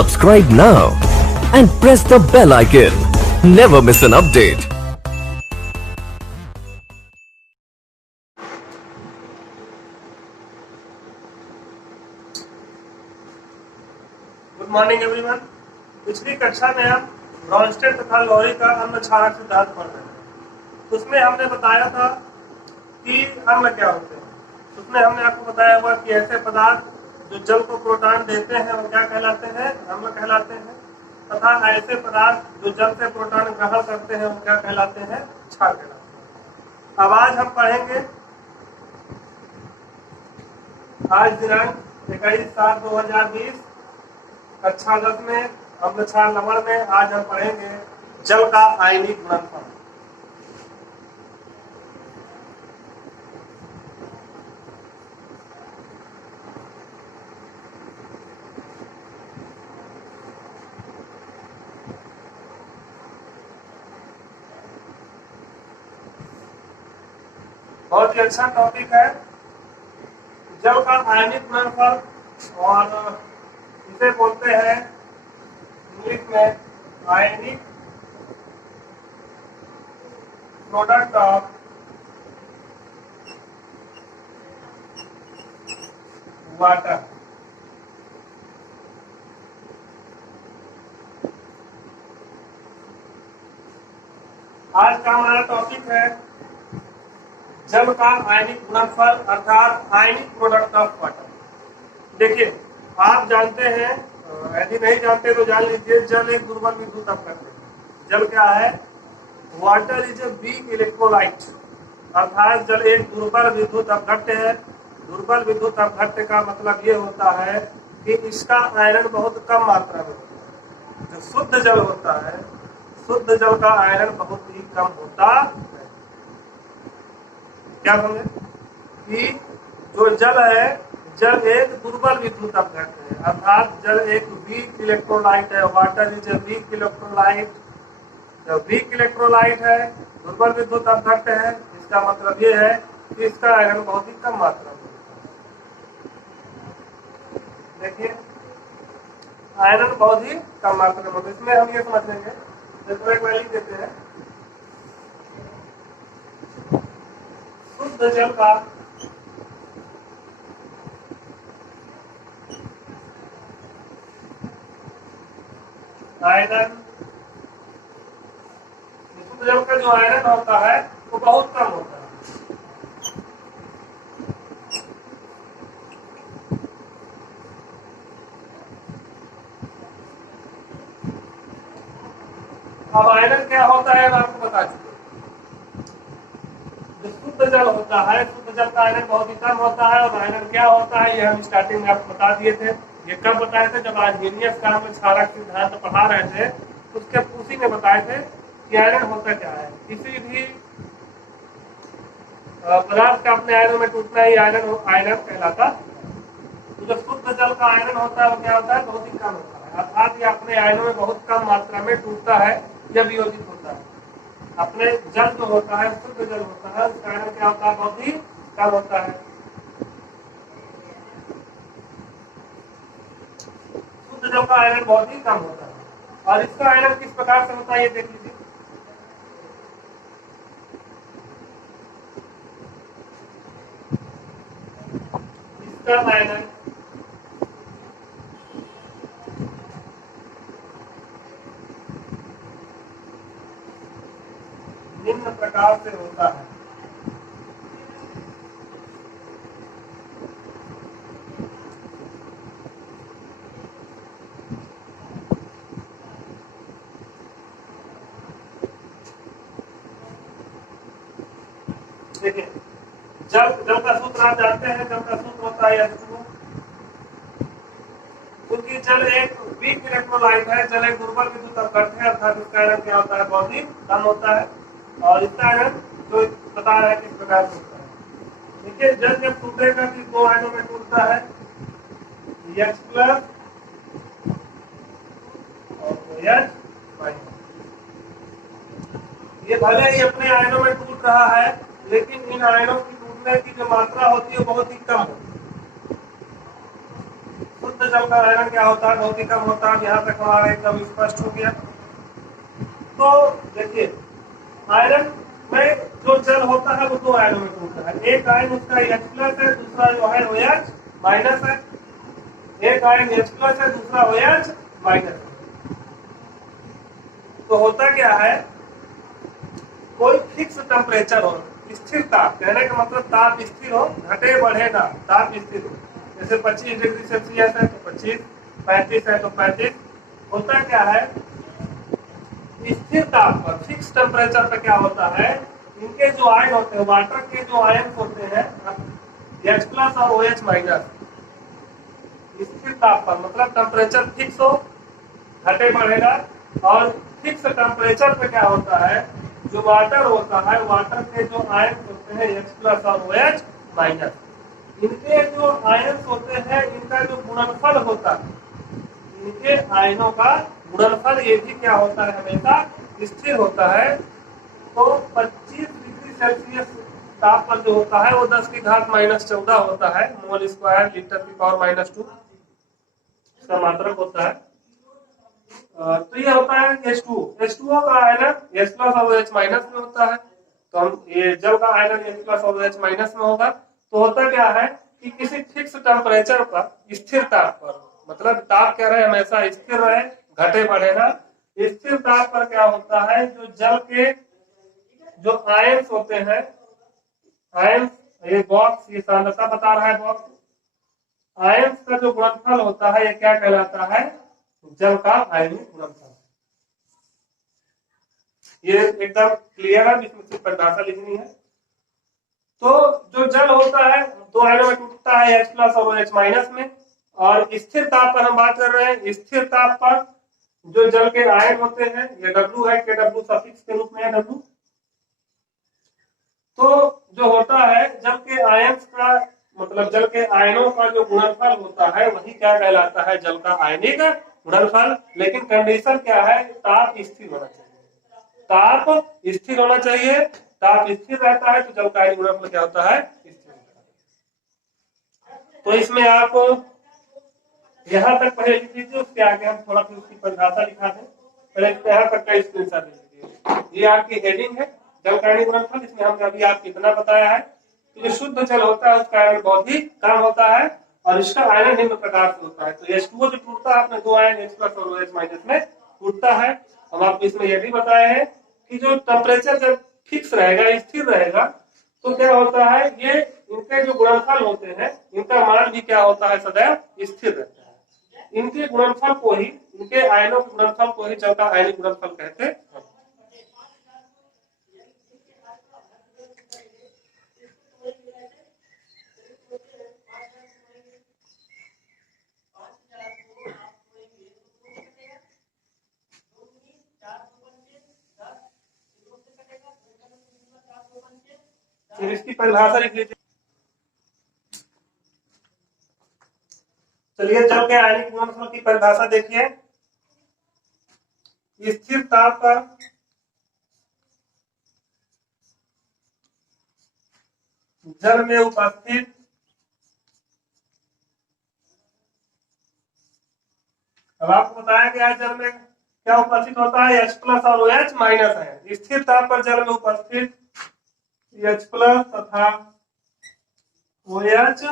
Subscribe now and press the bell icon. Never miss an update. Good morning everyone. पिछली कक्षा में हम Brønsted तथा लोरी का अम्ल क्षारक सिद्धांत पढ़ रहे थे। उसमें हमने बताया था कि अम्ल क्या होते हैं। उसमें हमने आपको बताया हुआ कि ऐसे पदार्थ जो जल को प्रोटॉन देते हैं वो क्या कहलाते हैं, अम्ल कहलाते हैं, तथा ऐसे पदार्थ जो जल से प्रोटॉन ग्रहण करते हैं वो क्या कहलाते हैं, क्षार कहलाते हैं। अब आज हम पढ़ेंगे, आज दिनांक 21/7/2020 कक्षा 10 में अम्ल क्षार लवण में आज हम पढ़ेंगे जल का आयनिक गुणनफल। बहुत ही अच्छा टॉपिक है जल का आयनिक गुणनफल, और इसे बोलते हैं इंग्लिश में आयनिक प्रोडक्ट ऑफ वाटर। आज का हमारा टॉपिक है जल का आयनिक गुणनफल अर्थात आयनिक प्रोडक्ट ऑफ वाटर। देखिए, आप जानते हैं, यदि नहीं जानते तो जान लीजिए, जल एक दुर्बल विद्युत अपघट्य है। जल क्या है? Water is a weak electrolyte, अर्थात जल एक दुर्बल विद्युत अपघट्य है। दुर्बल विद्युत अपघट्य का मतलब ये होता है कि इसका आयरन बहुत कम मात्रा में होता है। जो शुद्ध जल होता है, शुद्ध जल का आयरन बहुत ही कम होता है। क्या समझे कि जो जल है, जल एक दुर्बल विद्युत अपघट्य है, अर्थात जल एक वीक इलेक्ट्रोलाइट है। Water is a weak electrolyte. जब वीक इलेक्ट्रोलाइट है, दुर्बल विद्युत अपघट्य है, इसका मतलब ये है कि इसका आयरन बहुत ही कम मात्रा में होता है। देखिए, आयरन बहुत ही कम मात्रा में होता है। इसमें हम ये समझ लेंगे, जैसे एक वैल्यू देते हैं शुद्ध जल का आयरन, शुद्ध जल का जो आयरन होता है वो बहुत कम होता है। अब आयरन क्या होता है मैं आपको बता चुका। जो शुद्ध जल होता है, शुद्ध जल का आयरन बहुत ही कम होता है। और आयरन क्या होता है ये हम स्टार्टिंग में आपको बता दिए थे। ये कब बताए थे? जब आज हीनियस का हम क्षारक सिद्धांत पढ़ा रहे थे, उसके उसी में बताए थे कि आयरन होता क्या है। किसी भी पदार्थ का अपने आयरन में टूटना ही आयरन कहलाता। तो जो शुद्ध जल का आयरन होता है वो क्या होता है? बहुत ही कम होता है, अर्थात ये अपने आयरन में बहुत कम मात्रा में टूटता है या वियोजित होता है। अपने जल जो होता है, शुद्ध जल होता है, उसका आयरन क्या होता है? बहुत ही कम होता है। शुद्ध जल का आयरन बहुत ही कम होता है। और इसका आयरन किस प्रकार से होता है ये देख लीजिए। इसका आयरन निम्न प्रकार से होता है। देखिए, जल का सूत्र आप जानते हैं। जल का सूत्र होता है H2O। क्योंकि जल एक वीक इलेक्ट्रोलाइट है, जल एक दुर्बल विद्युत अपघट्य है, अर्थात इसका आयरन क्या होता है? बहुत ही कम होता है। और इसका आयरन जो बता रहा है किस प्रकार से होता है। देखिए, जल जब टूटेगा तो दो आयनों में टूटता है, H+ और H-। ये भले ही अपने आयनों में टूट रहा है, लेकिन इन आयनों की टूटने की जो मात्रा होती है बहुत ही कम होती है। शुद्ध शुद्ध जल का आयरन क्या होता है, बहुत ही कम होता है। यहाँ तक हमारा एकदम स्पष्ट हो गया। तो देखिए आयरन में जो जल होता है वो दो आयनों में टूटता है। एक आयन उसका H प्लस है, दूसरा जो है OH माइनस है। एक आयन H प्लस है, दूसरा OH माइनस है। तो होता क्या है, कोई फिक्स टेम्परेचर हो, स्थिर ताप, कहने का मतलब ताप स्थिर हो, घटे बढ़े ना, ताप स्थिर हो। जैसे 25 डिग्री सेल्सियस है तो 25, 35 है तो 35। होता क्या है, स्थिर ताप पर, फिक्स टेम्परेचर पर क्या होता है, इनके जो आयन होते हैं, वाटर के जो आयन होते हैं H प्लस और OH माइनस, स्थिर ताप पर मतलब टेम्परेचर फिक्स हो, घटे बढ़ेगा। और फिक्स टेम्परेचर पे क्या होता है, जो वाटर होता है, वाटर के जो आयन होते हैं H प्लस और OH माइनस, इनके जो आयन होते हैं, इनका जो गुणनफल होता है, इनके आयनों का गुणनफल ये भी क्या होता है, हमेशा स्थिर होता है। तो 25 डिग्री सेल्सियस ताप पर जो होता है वो 10 की घात -14 होता है, मोल स्क्वायर लीटर की पावर -2 इसका मात्रक होता है। तो ये होता है H2O का आयनन H प्लस और OH माइनस में होता है। तो हम ये जल का आयनन H प्लस और OH माइनस में होगा। तो होता क्या है कि किसी फिक्स टेम्परेचर पर, स्थिर ताप पर, मतलब ताप क्या रहे, हमेशा स्थिर रहे, घटे बढ़े ना। स्थिर ताप पर क्या होता है, जो जल के जो आयंस होते हैं, आयंस, ये बॉक्स, ये सांद्रता बता रहा है बॉक्स, आयंस का जो गुणनफल होता है ये क्या कहलाता है, जल का आयनिक गुणनफल। ये एकदम क्लियर है, इसमें सिर्फ परिभाषा लिखनी है। तो जो जल होता है दो आयनों में टूटता है, H प्लस और OH माइनस में। और स्थिर ताप पर हम बात कर रहे हैं, स्थिर ताप पर जो जल के आयन होते हैं, ये W है, KW सफिक्स के रूप में है W। तो जो होता है जल के आयंस का, मतलब जल के आयनों का जो गुणनफल होता है वही क्या कहलाता है, जल का आयनिक गुणनफल। लेकिन कंडीशन क्या है, ताप स्थिर होना चाहिए, ताप स्थिर होना चाहिए। ताप स्थिर रहता है तो जल का आयनिक गुणनफल क्या होता है, स्थिर होता है। तो इसमें आप यहाँ तक पहले लिख लीजिए, उसके आगे हम थोड़ा फिर उसकी परिभाषा लिखा दें। पहले यहाँ तक का स्क्रीनशॉट ले लीजिए। ये आपकी हेडिंग है, जल का आयनिक गुणनफल। इसमें हमने अभी आपको इतना बताया है कि जो शुद्ध जल होता है उसका आयन बहुत ही कम होता है और इसका आयन निम्न प्रकार से होता है। तो H2O जो टूटता है, अपने दो आयन H प्लस और OH माइनस में टूटता है। हम आपको इसमें यह भी बताया है कि जो टेम्परेचर जब फिक्स रहेगा, स्थिर रहेगा, तो क्या होता है, ये इनके जो गुणनफल होते हैं, इनका मान भी क्या होता है, सदैव स्थिर रहता है। इनके गुणनफल को ही, इनके आयनों के गुणनफल को ही जल का आयनिक गुणनफल कहते हैं। फिर इसकी परिभाषा लिख लीजिए। चलिए जल के आयनिक गुणनफल की परिभाषा देखिए। स्थिर ताप पर जल में उपस्थित अब आपको बताया गया है जल में क्या उपस्थित होता है, H प्लस और OH माइनस है। स्थिर ताप पर जल में उपस्थित H प्लस तथा OH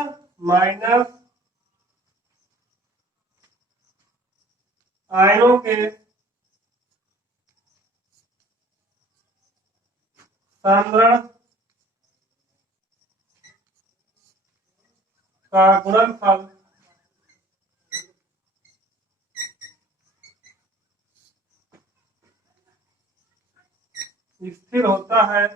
माइनस आयनों के सांद्रण का गुणनफल स्थिर होता है।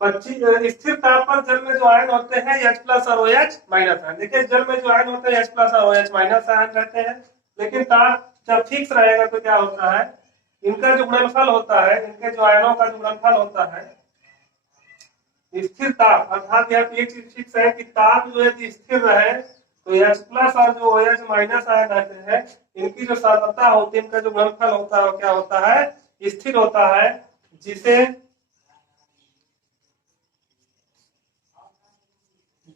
स्थिर ताप पर जल में जो आयन होते हैं H प्लस और OH माइनस है। देखिए जल में जो आयन होते हैं H प्लस और OH माइनस आयन रहते हैं। लेकिन ताप जब फिक्स रहेगा तो क्या होता है, इनका जो गुणनफल होता है, इनके जो आयनों का जो गुणनफल होता है, स्थिर ताप, अर्थात यहाँ एक चीज फिक्स है कि ताप जो है स्थिर रहे, तो H प्लस और जो OH माइनस आयन रहते हैं, इनकी जो सांद्रता होती है, इनका जो गुणनफल होता है वो क्या होता है, स्थिर होता है, जिसे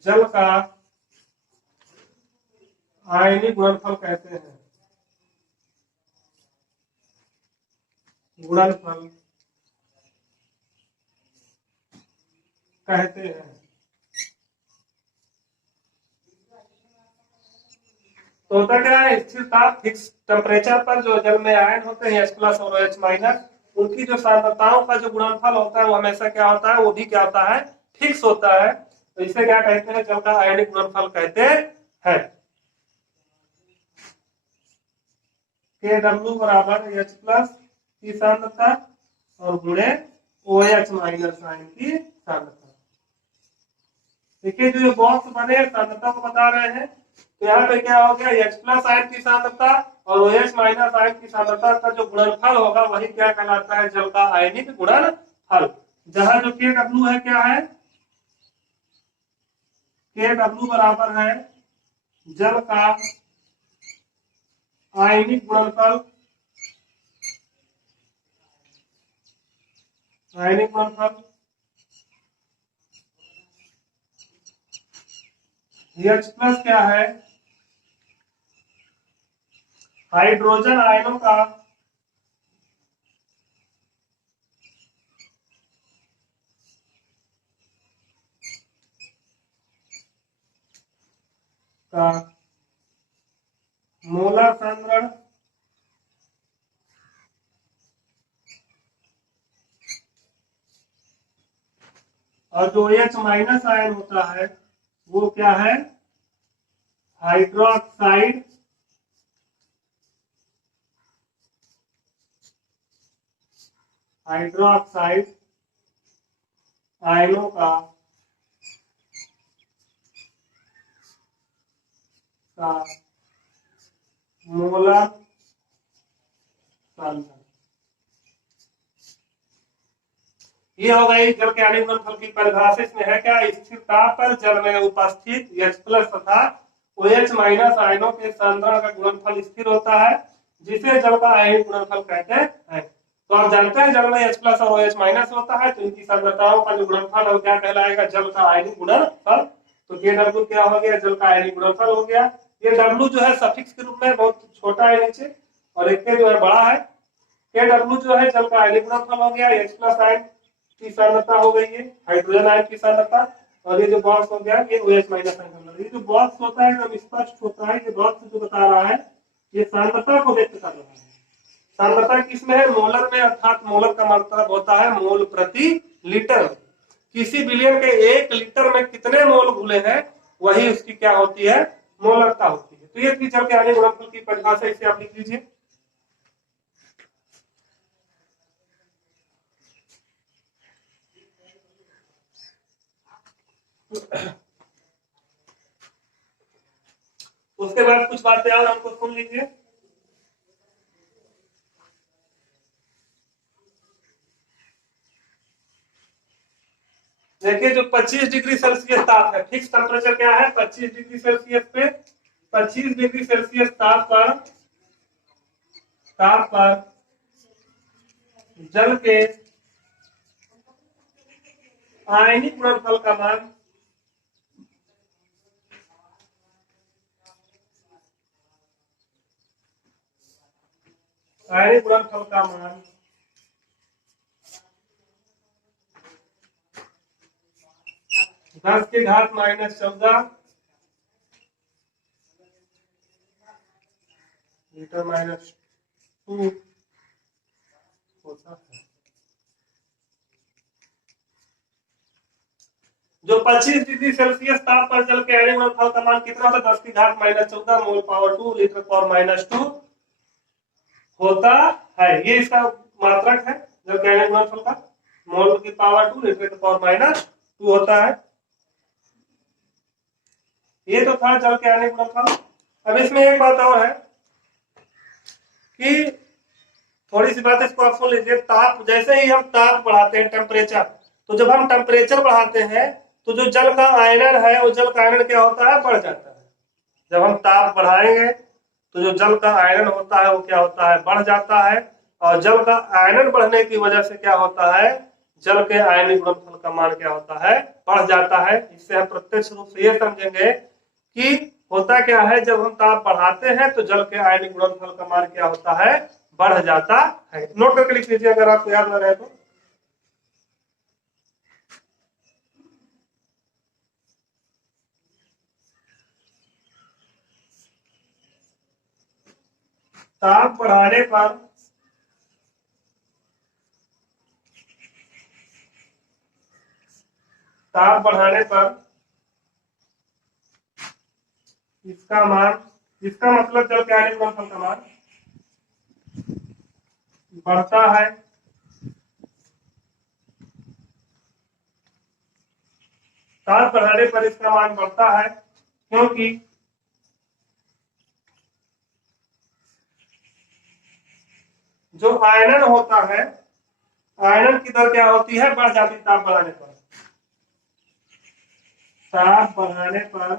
जल का आयनिक गुणनफल कहते हैं। गुणनफल कहते हैं। तो होता क्या है, स्थिर ताप फिक्स टेम्परेचर पर जो जल में आयन होते हैं H+ और OH-, उनकी जो सांद्रताओं का जो गुणनफल होता है वो हमेशा क्या होता है, वो भी क्या होता है, फिक्स होता है। तो इसे क्या कहते हैं, जल का आयनिक गुणनफल कहते हैं। Kw बराबर H+ की सांद्रता और गुणे OH- आयन की सांद्रता। देखिए जो बॉक्स बने सांद्रता को बता रहे हैं, तो यहाँ पे क्या हो गया, H+ आयन की सांद्रता और OH- आयन की सांद्रता का जो गुणनफल होगा वही क्या कहलाता है, जल का आयनिक गुणनफल। जहां जो Kw है क्या है, Kw बराबर है जल का आयनिक गुणनफल। आयनिक गुणनफल H+ क्या है, हाइड्रोजन आयनों का मोलर सांद्रण और जो H- आयन होता है वो क्या है, हाइड्रोक्साइड आयनों का मोलर सांद्रण। ये हो गई जल के आयनिक गुणनफल की परिभाषा। इसमें है क्या, स्थिर ताप पर जल में उपस्थित H+ तथा OH- आयनों के सांद्रण का गुणनफल स्थिर होता है, जिसे जल का आयनिक गुणनफल कहते हैं। तो आप जानते हैं जल में H+ और OH- होता है, तो इनकी सांद्रताओं का जो गुणनफल है क्या कहलाएगा, जल का आयनिक गुणनफल। तो Kw क्या हो गया, जल का आयनिक गुणनफल हो गया। ये W जो है सफिक्स के रूप में बहुत छोटा है नीचे, और एक जो है बड़ा है। Kw जो है जल का आयनिक गुणनफल हो गया, H+ आयन की सांद्रता हो गई है, हाइड्रोजन आयन की सांद्रता, और ये जो बॉक्स हो गया ये OH- आयन। ये जो बॉक्स होता है एकदम स्पष्ट होता है, ये बॉक्स जो बता रहा है ये सांद्रता को व्यक्त कर रहा है। सांद्रता किसमें है, मोलर में, अर्थात मोलर का मतलब होता है मोल प्रति लीटर। किसी विलयन के 1 लीटर में कितने मोल घुले हैं वही उसकी क्या होती है, मोलरता होती है। तो ये थी जल के आयनिक गुणनफल की परिभाषा, इसे आप लिख लीजिए। उसके बाद कुछ बातें और हमको सुन लीजिए। देखिए जो 25 डिग्री सेल्सियस ताप है, फिक्स टेम्परेचर क्या है, 25 डिग्री सेल्सियस पे, 25 डिग्री सेल्सियस ताप पर जल के आयनिक गुणनफल का मान आयनिक गुणनफल का मान 10⁻⁻14 लीटर -2 होता है। जो 25 डिग्री सेल्सियस ताप पर जल के आयनिक गुणनफल का मान कितना होता है, 10⁻14 मोल पावर 2 लीटर पावर -2 होता है। ये इसका मात्रक है जल के आयनिक गुणनफल का, मोल की पावर 2 लीटर पावर -2 होता है। ये तो था जल के आयनिक गुणनफल। अब इसमें एक बात और है कि थोड़ी सी बात इसको आप सुन लीजिए। ताप, जैसे ही हम ताप बढ़ाते हैं टेम्परेचर, तो जब हम टेम्परेचर बढ़ाते हैं तो जो जल का आयनन है वो जल का आयनन क्या होता है, बढ़ जाता है। जब हम ताप बढ़ाएंगे तो जो जल का आयनन होता है वो क्या होता है, बढ़ जाता है। और जल का आयनन बढ़ने की वजह से क्या होता है, जल के आयनिक गुणनफल का मान क्या होता है, बढ़ जाता है। इससे हम प्रत्यक्ष रूप से ये समझेंगे कि होता क्या है, जब हम ताप बढ़ाते हैं तो जल के आयनिक गुणनफल का मान क्या होता है, बढ़ जाता है। नोट करके लिख लीजिए अगर आपको याद न रहे तो। ताप बढ़ाने पर इसका मान, इसका मतलब जल के आयनिक गुणनफल का मान बढ़ता है। ताप बढ़ाने पर इसका मान बढ़ता है क्योंकि जो आयनन होता है, आयनन की दर क्या होती है, बढ़ जाती है ताप बढ़ाने पर। ताप बढ़ाने पर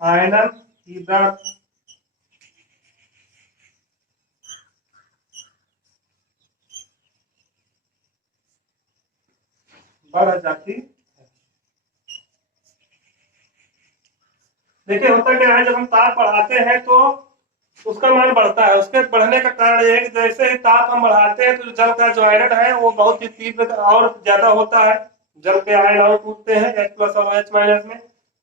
आयनन की दर बढ़ जाती है। देखिए होता क्या है, जब हम ताप बढ़ाते हैं तो उसका मान बढ़ता है। उसके बढ़ने का कारण यह है कि जैसे ही ताप हम बढ़ाते हैं तो जल का जो आयरन है वो बहुत ही तीव्र और ज्यादा होता है। जल के आयन और टूटते हैं H+ और H- में,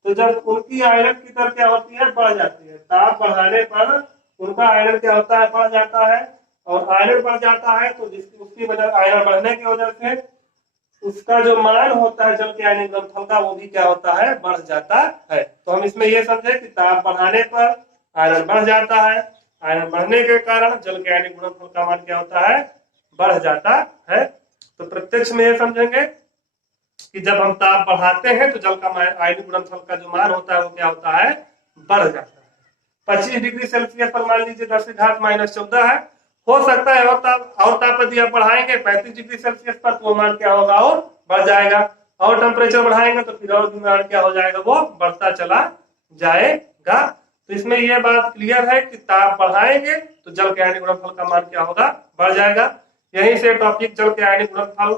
तो जब उनकी आयरन की दर क्या होती है, बढ़ जाती है। ताप बढ़ाने पर उनका आयरन क्या होता है, बढ़ जाता है। और आयरन बढ़ जाता है तो उसकी वजह, आयरन बढ़ने की वजह से उसका जो मान होता है जल के आयनिक गुणनफल का, वो भी क्या होता है, बढ़ जाता है। तो हम इसमें ये समझे कि ताप बढ़ाने पर आयरन बढ़ जाता है, आयरन बढ़ने के कारण जल के आयनिक गुणनफल का मान क्या होता है, बढ़ जाता है। तो प्रत्यक्ष में ये समझेंगे कि जब हम ताप बढ़ाते हैं तो जल का आयनिक गुणनफल का जो मान होता है वो क्या होता है, बढ़ जाता है। 25 डिग्री सेल्सियस पर मान लीजिए 10⁻⁻14 है। हो सकता है और ताप यदि आप बढ़ाएंगे 35 डिग्री सेल्सियस पर तो वो मान क्या होगा, और बढ़ जाएगा। और टेम्परेचर बढ़ाएंगे तो फिर और मान क्या हो जाएगा, वो बढ़ता चला जाएगा। तो इसमें यह बात क्लियर है कि ताप बढ़ाएंगे तो जल के आयनिक गुणनफल का मान क्या होगा, बढ़ जाएगा। यहीं से टॉपिक जल के आयनिक गुणनफल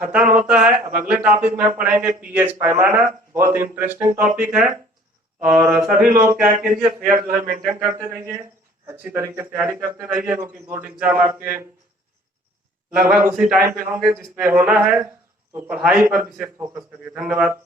खत्म होता है। अब अगले टॉपिक में हम पढ़ेंगे पीएच पैमाना। बहुत इंटरेस्टिंग टॉपिक है और सभी लोग क्या करिए, फेयर जो है मेंटेन करते रहिए, अच्छी तरीके से तैयारी करते रहिए, क्योंकि बोर्ड एग्जाम आपके लगभग उसी टाइम पे होंगे जिसपे होना है। तो पढ़ाई पर विशेष फोकस करिए। धन्यवाद।